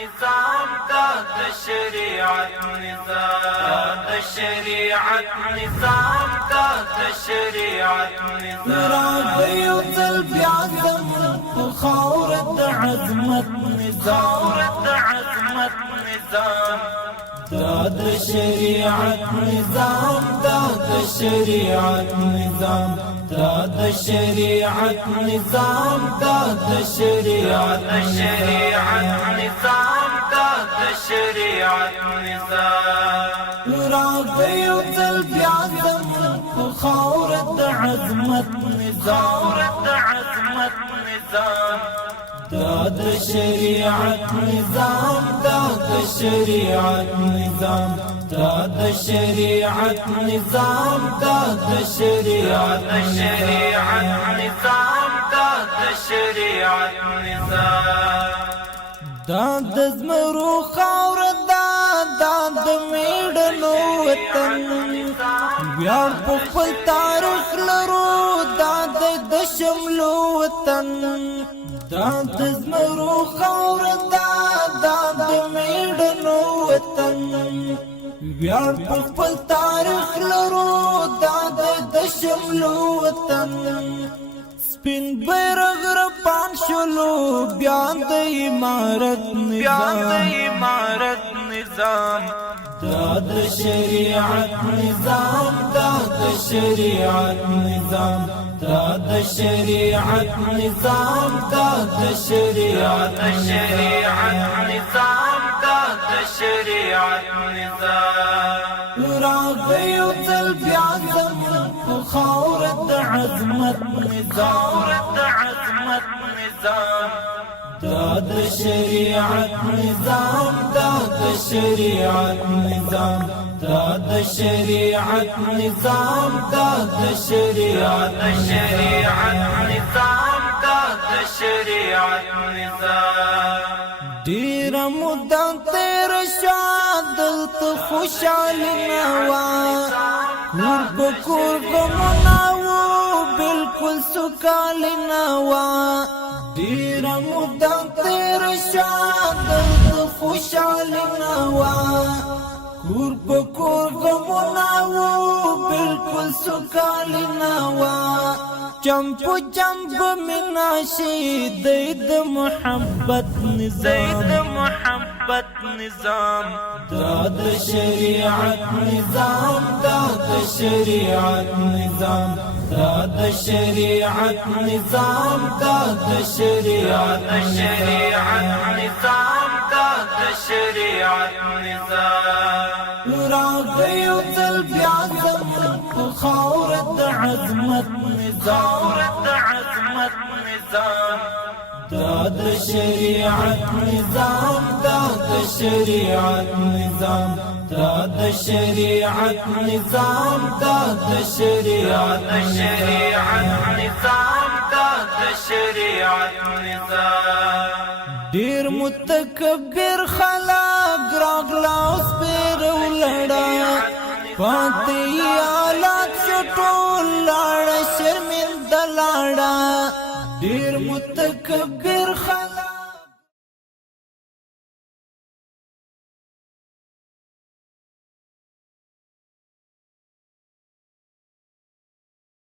نظام دا شریعت نظام دا شریعت نظام دا شریعت نظام راغیو ځل بیا زموږ خاورة عظمت نظام دا شریعت نظام دا شریعت نظام دا شریعت نظام دا شریعت نظام دا شریعت نظام راغیو ځل بیا زموږ خاورة عظمت نظام دا شریعت نظام دا شریعت نظام دا شریعت نظام دا شریعت نظام دا شریعت نظام دا د زمرو خاوره دا د میړنو وطن ویاړ په خپل تاریخ لرو دا د شملو وطن دا د زمرو خاوره دا د میړنو وطن ویاړ په خپل تاریخ لرو دا د شملو وطن سپین بیرغ رپان شلو بیان د امارت نظام دا شریعت نظام دا شریعت نظام دا شریعت نظام دا شریعت نظام دا شریعت نظام راغیو ځل بیا زموږ خاورة عظمت نظام دا شریعت نظام دا شریعت نظام دا شریعت نظام دا شریعت نظام دا شریعت نظام ډیر مدام تیر شاد دلته خوشالي نوا کور په کور غمناو بالکل سکالي نوا ډیر مدام تیر شاد دلته خوشالي نوا کور په کور غمناو بالکل سکالي نوا چمپو چمپ مناشی دید محبت نظام دا شریعت نظام دا شریعت نظام دا شریعت نظام دا شریعت نظام دا شریعت نظام راغیو ځل بیا زموږ خاورة عظمت نظام دا شریعت نظام دا شریعت نظام دا شریعت نظام دا شریعت نظام دا شریعت نظام ډیر متکبر خلک راغلاوس پیر ولړا پاتې حالات شټول لاړ شرمنده لاړه ډیر متکبر خلک